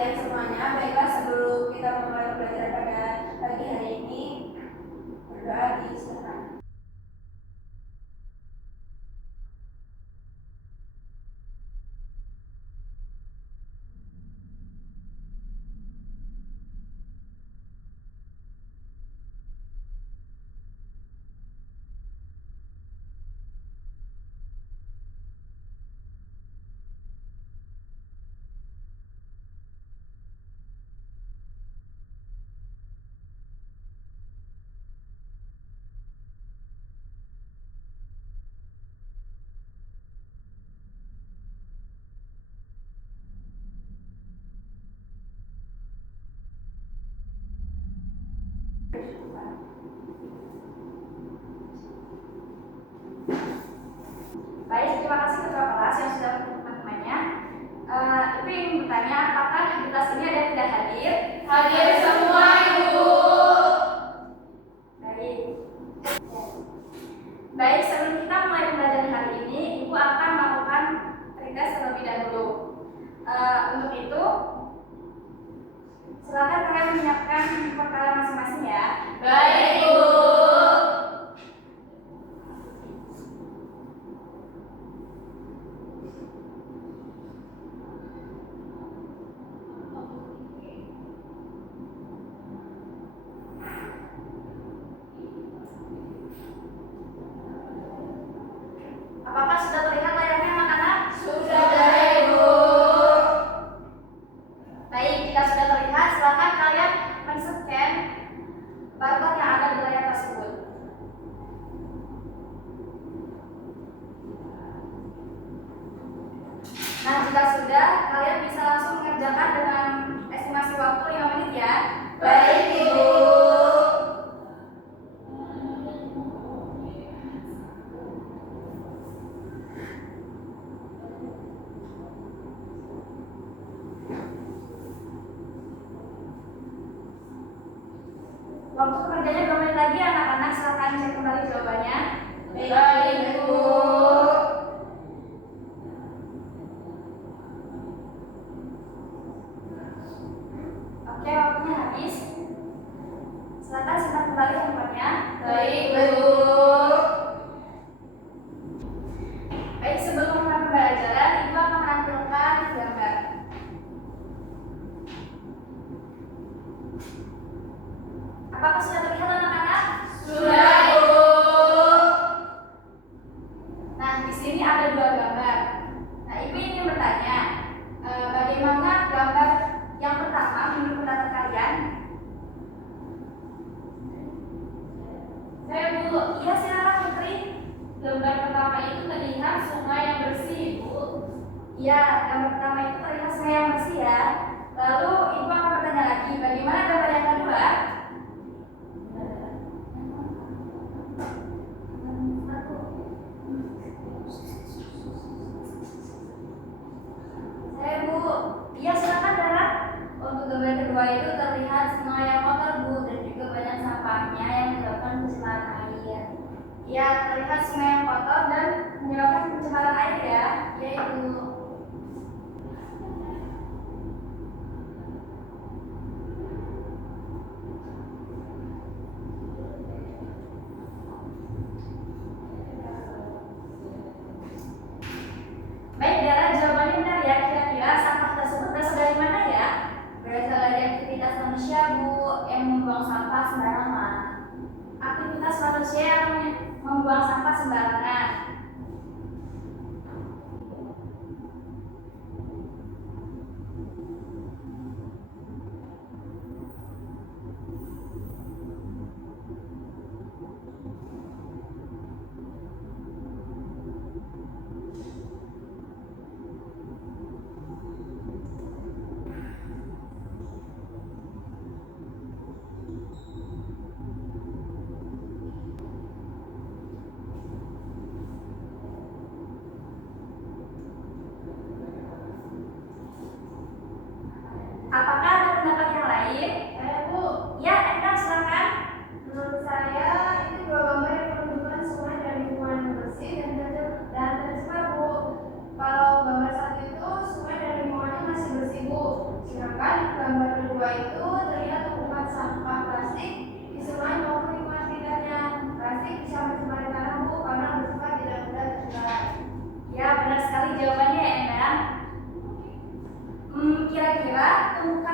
kalian semuanya. Baiklah, sebelum kita memulai pembelajaran pada pagi hari ini, berdoa disilakan. Baik, terima kasih ketua kelas yang sudah teman-temannya. Ibu ingin bertanya, apakah di kelas ini ada yang tidak hadir? Hadir semua, Ibu. Baik. Baik, sebelum kita mulai pembelajaran hari ini, Ibu akan melakukan request terlebih dahulu. Untuk itu, silakan kalian menyiapkan perkara masing-masing ya. Baik, Ibu. Apakah sudah terlihat layarnya anak-anak? Sudah, Ibu. Baik, jika sudah terlihat, silakan kalian men-scan barcode yang ada di layar tersebut. Nah, jika sudah, kalian bisa langsung mengerjakan dengan estimasi waktu 5 menit ya. Baik, Ibu. Waktu kerjanya 2 menit lagi, anak-anak silakan cek kembali jawabannya. Baik, Ibu. Oke, waktunya habis. Silakan simpan kembali handphonenya. Baik, Ibu. Baik, sebelum mulai pembelajaran, Ibu akan menampilkan gambar. Apakah sudah terlihat anak-anak? Sudah, Ibu. Nah, di sini ada 2 gambar. Nah, Ibu ingin bertanya, bagaimana gambar yang pertama menurut pendapat kalian? Saya, Bu. Iya, silakan Putri. Gambar pertama itu terlihat sungai yang bersih, Ibu. Iya, gambar pertama itu terlihat sungai yang bersih ya. Lalu Ibu akan bertanya lagi, bagaimana gambar yang kedua? Saya, Bu. Iya, silakan Dara. Untuk gambar kedua itu terlihat sungai yang kotor, Bu, dan juga banyak sampahnya yang menyebabkan pencemaran air. Iya, terlihat sungai yang kotor dan menyebabkan pencemaran air ya. Iya, Ibu. Baik, Dara, jawabannya benar ya. Kira-kira sampah tersebut berasal dari mana ya? Berasal dari aktivitas manusia, Bu, yang membuang sampah sembarangan. Aktivitas manusia yang membuang sampah sembarangan.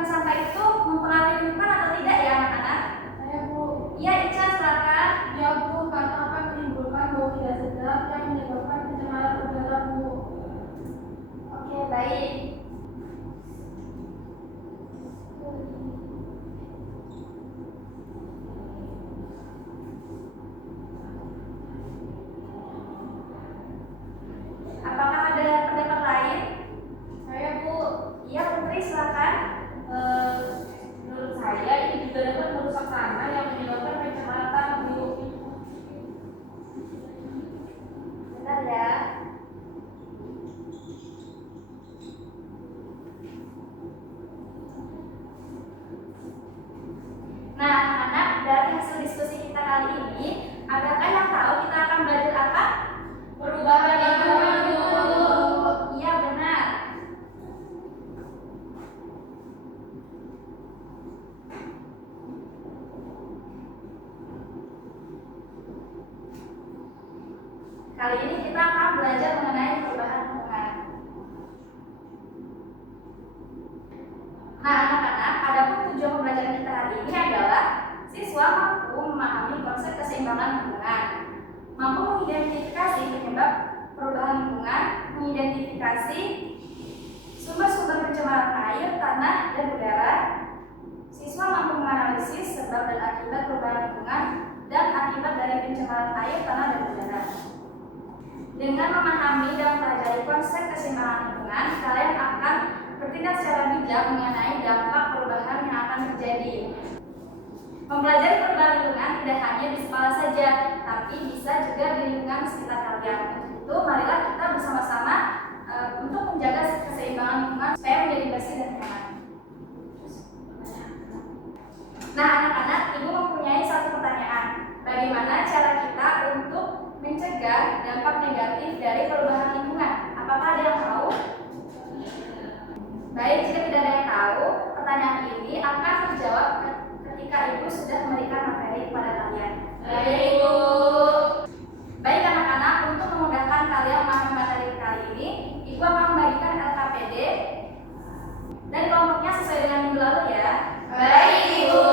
membuang sampah itu mempengaruhi lingkungan atau tidak ya anak-anak? Saya Bu. Iya, Ica silakan. Ya Bu, karena akan menimbulkan bau tidak sedap yang menyebabkan pencemaran udara Bu. Oke, baik. Apakah ada pendapat lain? Saya Bu. Iya, Putri silakan. Menurut saya ini juga dapat merusak tanah yang menyebabkan pencemaran tanah Bu. Benar ya. Nah, anak-anak, dari hasil diskusi kita kali ini, adakah yang tahu kita akan belajar apa? Perubahan lingkungan Bu. Iya, benar. Kali ini kita akan belajar mengenai perubahan lingkungan. Nah, anak-anak, adapun tujuan pembelajaran kita hari ini adalah siswa mampu memahami konsep keseimbangan lingkungan, mampu mengidentifikasi penyebab perubahan lingkungan, mengidentifikasi sumber-sumber pencemaran air, tanah, dan udara. Siswa mampu menganalisis sebab dan akibat perubahan lingkungan dan akibat dari pencemaran air, tanah, dan udara. Dengan memahami dan mempelajari konsep keseimbangan lingkungan, kalian akan bertindak secara bijak mengenai dampak perubahan yang akan terjadi. Mempelajari perubahan lingkungan tidak hanya di sekolah saja, tapi bisa juga di lingkungan sekitar kalian. Untuk itu, marilah kita bersama-sama untuk menjaga keseimbangan lingkungan supaya menjadi bersih dan nyaman. Nah, anak-anak, Ibu mempunyai satu pertanyaan. Bagaimana cara kita untuk mencegah dampak negatif dari perubahan lingkungan? Apakah ada yang tahu? Baik, jika tidak ada yang tahu, pertanyaan ini akan terjawab ketika Ibu sudah memberikan materi kepada kalian. Baik Bu. Baik anak-anak, untuk memudahkan kalian memahami materi kali ini, Ibu akan membagikan LKPD dan kelompoknya sesuai dengan minggu lalu ya. Baik Ibu.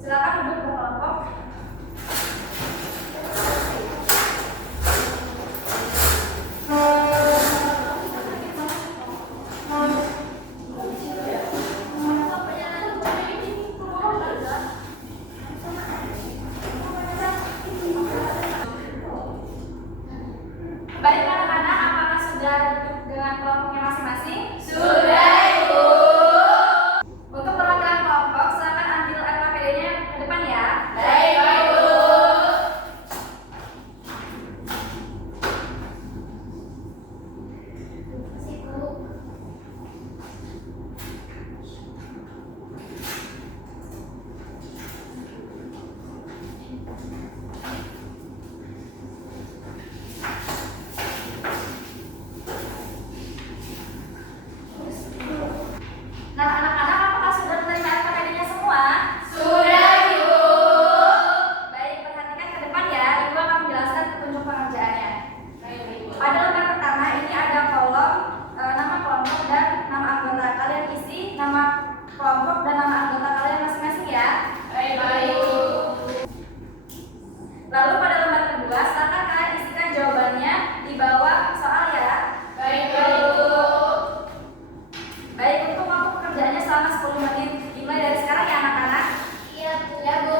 Silakan duduk berkelompok. Baik anak-anak, apakah sudah duduk dengan kelompoknya masing-masing? Sudah Ibu. Untuk perwakilan kelompok, silakan ambil LKPD-nya ke depan ya. Baik Ibu. Nah, anak-anak, apakah sudah menerima LKPD-nya semua? Sudah Ibu. Baik, perhatikan ke depan ya. Ibu akan menjelaskan petunjuk pengerjaannya. Baik Ibu. Pada lembar pertama ini ada kolom nama kelompok dan nama anggota. Kalian isi nama kelompok dan nama anggota kalian masing-masing ya. Baik Ibu. Lalu pada lembar kedua, silakan kalian isikan jawabannya di bawah soal ya. Baik Ibu. Baik, untuk waktu pekerjaannya selama 10 menit. Dimulai dari sekarang ya anak-anak. Iya Bu. Ya Bu.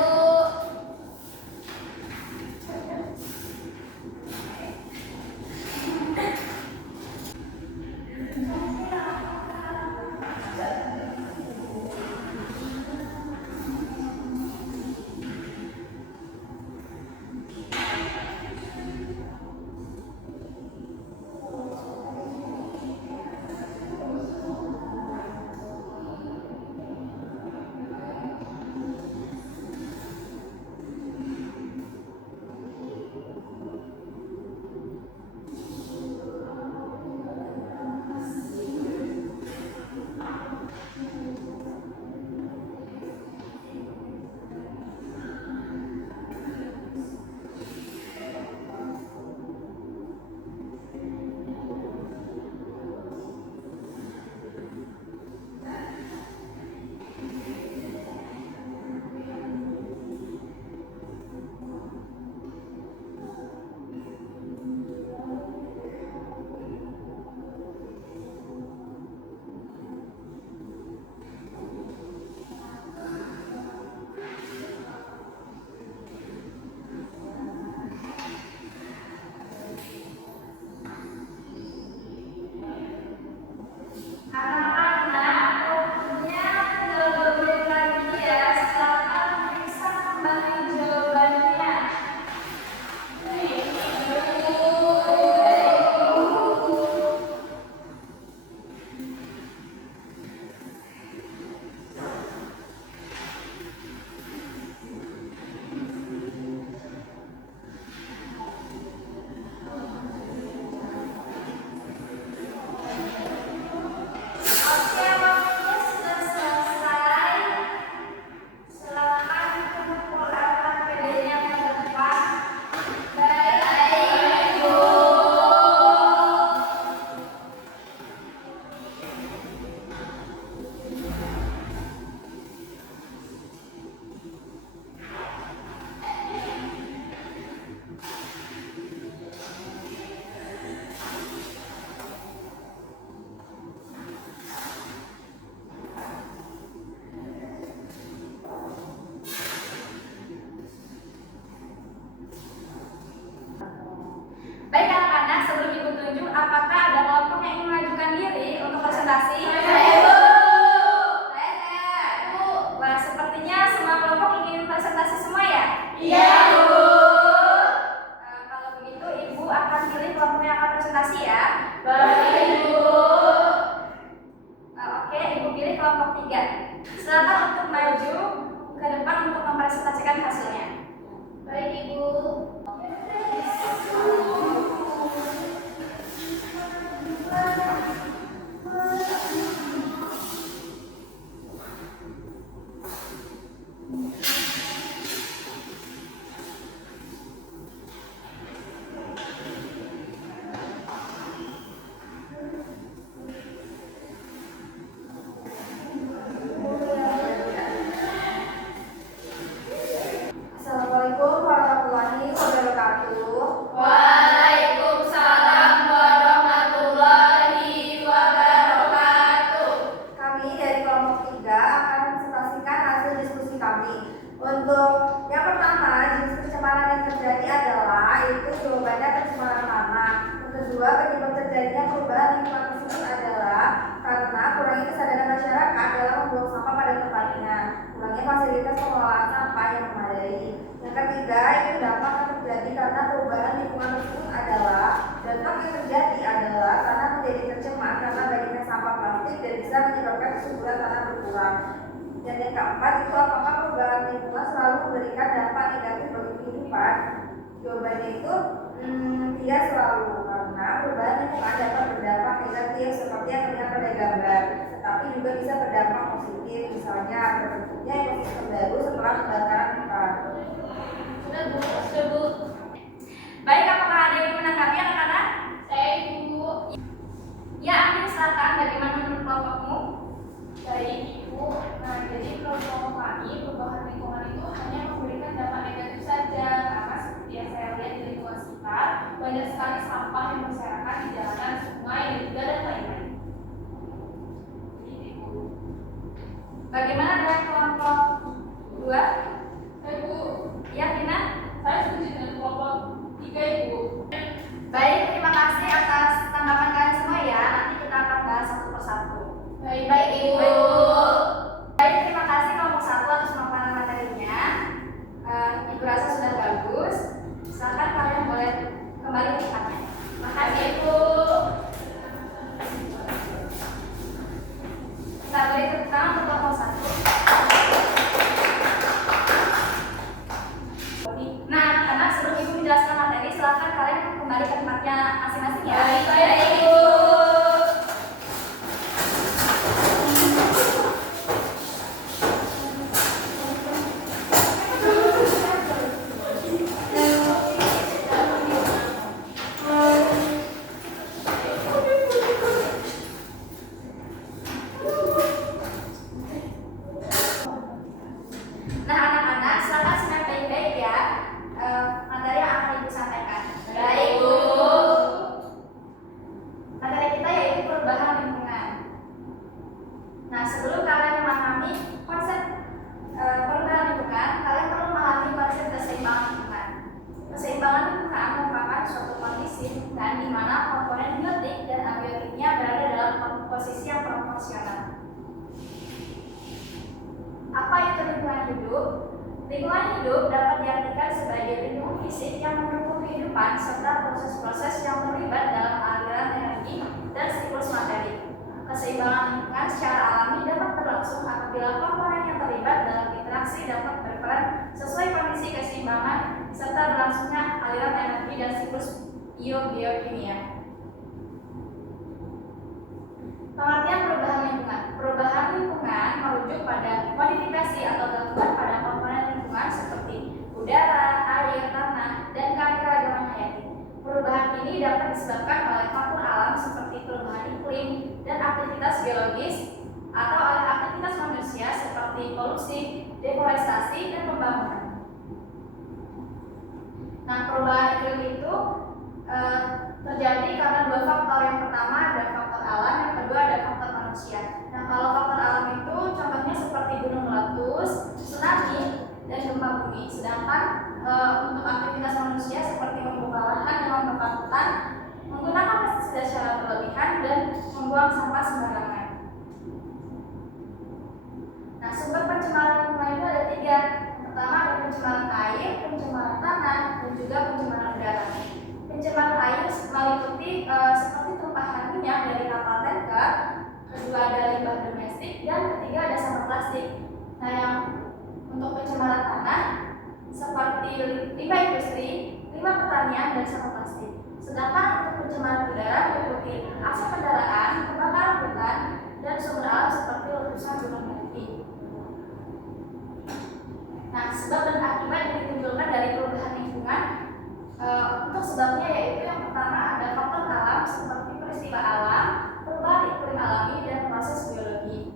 pertama, kurangi kesadaran masyarakat dalam membuang sampah pada tempatnya. Kurangi fasilitas pengelolaan sampah yang memadai. Yang ketiga, ini dampak yang terjadi karena perubahan lingkungan tersebut adalah tanah menjadi tercemar karena banyaknya sampah plastik dan bisa menyebabkan kesuburan tanah berkurang. Dan yang keempat itu, apakah perubahan lingkungan selalu memberikan dampak negatif bagi kehidupan? Jawabannya itu tidak selalu, karena perubahan lingkungan dapat berdampak negatif seperti yang terlihat pada gambar, tetapi juga bisa berdampak positif, misalnya terbentuknya ekosistem baru setelah kebakaran hutan. Sudah Bu. Baik, apakah ada yang menanggapi anak-anak? Saya Ibu. Ya, Amin, silakan. Bagaimana menurut kelompokmu? Baik Ibu. Nah, jadi menurut kelompok kami, perubahan lingkungan itu hanya memberikan dampak negatif saja, karena seperti yang saya lihat di lingkungan sekitar, banyak sekali sampah yang berserakan di jalanan, sungai, dan lain-lain. Begitu Ibu. Bagaimana dengan kelompok 2? Ibu, Ya, Tina? saya setuju dengan kelompok 3 Ibu. Baik, terima kasih atas tanggapan kalian semua ya. Nanti kita akan bahas satu persatu. Baik Ibu. Ibu. Baik, terima kasih kelompok 1 atas pemaparan materinya. Ibu rasa sudah bagus. Silakan kalian boleh kembali ke tempatnya. Makasih Ibu. Kita beri tepuk tangan untuk kelompok 1. Nah, karena sebelum Ibu menjelaskan materi, silakan kalian kembali ke tempatnya masing-masing ya. Baik Ibu. Nah, anak-anak, silakan simak baik-baik ya materi yang akan Ibu sampaikan. Baik Bu. Materi kita yaitu perubahan lingkungan. Nah, sebelum kalian memahami konsep perubahan lingkungan, kalian perlu memahami konsep keseimbangan lingkungan. Keseimbangan lingkungan merupakan suatu kondisi lingkungan di mana komponen biotik dan abiotiknya berada dalam posisi yang proporsional. Apa itu lingkungan hidup? Lingkungan hidup dapat diartikan sebagai lingkungan fisik yang mendukung kehidupan serta proses-proses yang terlibat dalam aliran energi dan siklus materi. Keseimbangan lingkungan secara alami dapat berlangsung apabila komponen yang terlibat dalam interaksi dapat berperan sesuai kondisi keseimbangan serta berlangsungnya aliran energi dan siklus biokimia. Pengertian perubahan lingkungan. Perubahan lingkungan merujuk pada modifikasi atau gangguan pada komponen lingkungan seperti udara, air, tanah, dan keanekaragaman hayati. Perubahan ini dapat disebabkan oleh faktor alam seperti perubahan iklim dan aktivitas biologis atau oleh aktivitas manusia seperti polusi, deforestasi, dan pembangunan. Nah, perubahan iklim itu terjadi karena dua faktor. Yang pertama ada faktor alam, yang kedua ada faktor manusia. Nah, kalau faktor alam itu contohnya seperti gunung meletus, tsunami, dan gempa bumi. Sedangkan untuk aktivitas manusia seperti membuka lahan dan membakar hutan, menggunakan pestisida secara berlebihan, dan membuang sampah sembarangan. Nah, sumber pencemaran lingkungan itu ada 3. Pertama ada pencemaran air, pencemaran tanah, dan juga pencemaran udara. Pencemaran air meliputi seperti tumpahan minyak dari kapal tanker, kedua ada limbah domestik, dan ketiga ada sampah plastik. Nah, yang untuk pencemaran tanah seperti limbah industri, limbah pertanian, dan sampah plastik. Sedangkan untuk pencemaran udara meliputi asap kendaraan, kebakaran hutan, dan sumber alam seperti letusan gunung berapi. Nah, sebab dan akibat yang ditimbulkan dari perubahan lingkungan untuk sebabnya yaitu yang pertama ada faktor alam seperti peristiwa alam, perubahan iklim alami, dan proses biologi.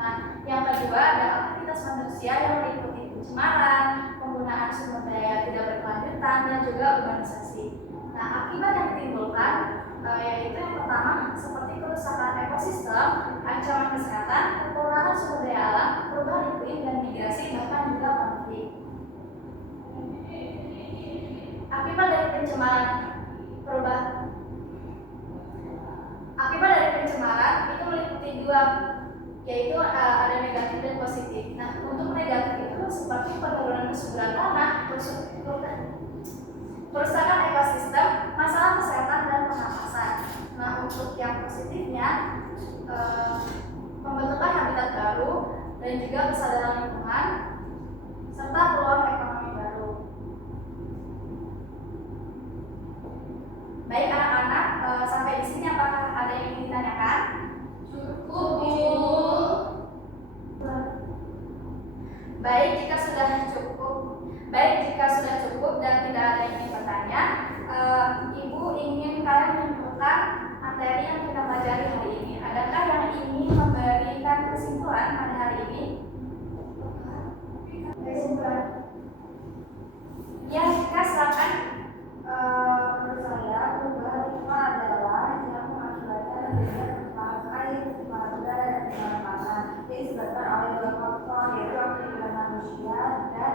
Nah, yang kedua ada aktivitas manusia yang meliputi pencemaran, penggunaan sumber daya tidak berkelanjutan, dan juga urbanisasi. Nah, akibat yang ditimbulkan yaitu yang pertama seperti kerusakan ekosistem, ancaman kesehatan, kekurangan sumber daya alam, perubahan iklim, dan migrasi, bahkan juga konflik. Akibat dari pencemaran perubahan. Akibat dari pencemaran itu meliputi seperti dua, yaitu ada negatif dan positif. Nah, untuk negatif itu seperti penurunan kesuburan tanah, kerusakan ekosistem, masalah kesehatan dan pernapasan. Nah, untuk yang positifnya pembentukan habitat baru dan juga kesadaran lingkungan serta peluang ekonomi baru. Baik anak-anak, sampai di sini apakah ada yang ingin ditanyakan? Cukup, Bu. Baik, jika sudah cukup dan tidak ada yang ingin bertanya, Ibu ingin kalian menyimpulkan materi yang kita pelajari hari ini. Adakah yang ingin memberikan kesimpulan pada hari ini? Kesimpulan? Ya, Kak, silakan. Menurut saya, perubahan lingkungan adalah yang mengakibatkan terjadinya pencemaran air, pencemaran udara, dan pencemaran tanah. Ini disebabkan oleh dua faktor, yaitu aktivitas manusia dan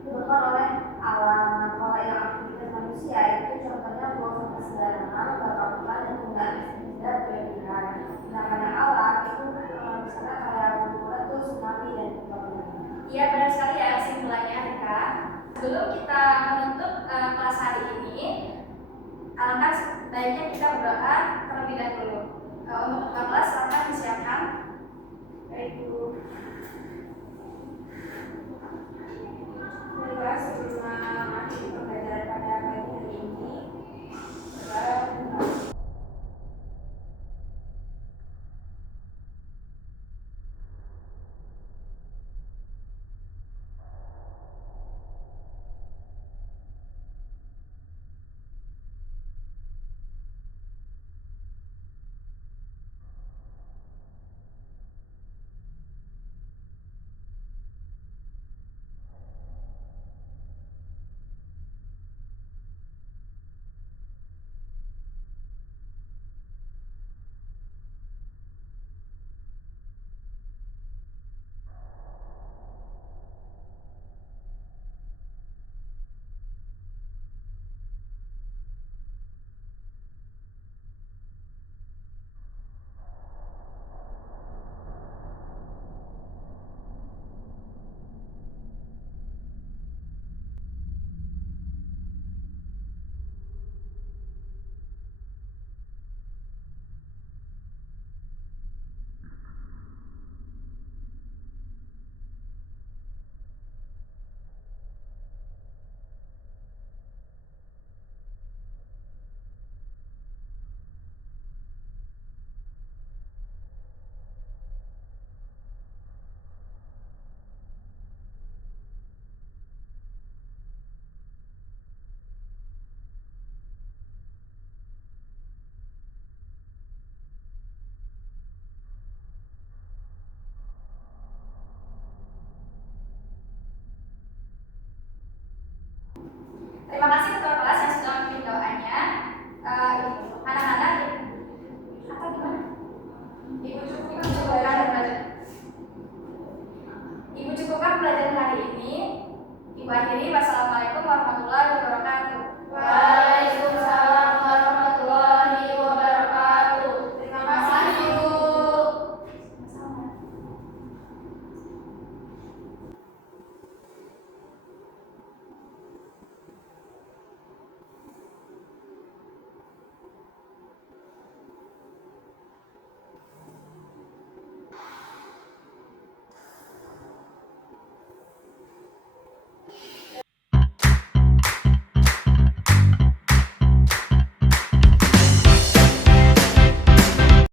disebabkan oleh alam. Nah, kalau yang aktivitas manusia itu contohnya buang sampah sembarangan, bakar hutan, dan penggunaan pestisida berlebihan. Sedangkan yang alam itu misalnya kayak guguran, terus tsunami dan sebagainya. Iya, benar sekali ya kesimpulannya, Rika. Sebelum kita menutup kelas hari ini, alangkah baiknya kita berdoa terlebih dahulu. Untuk buka kelas, silakan disiapkan. Baik, Bu. Terima kasih.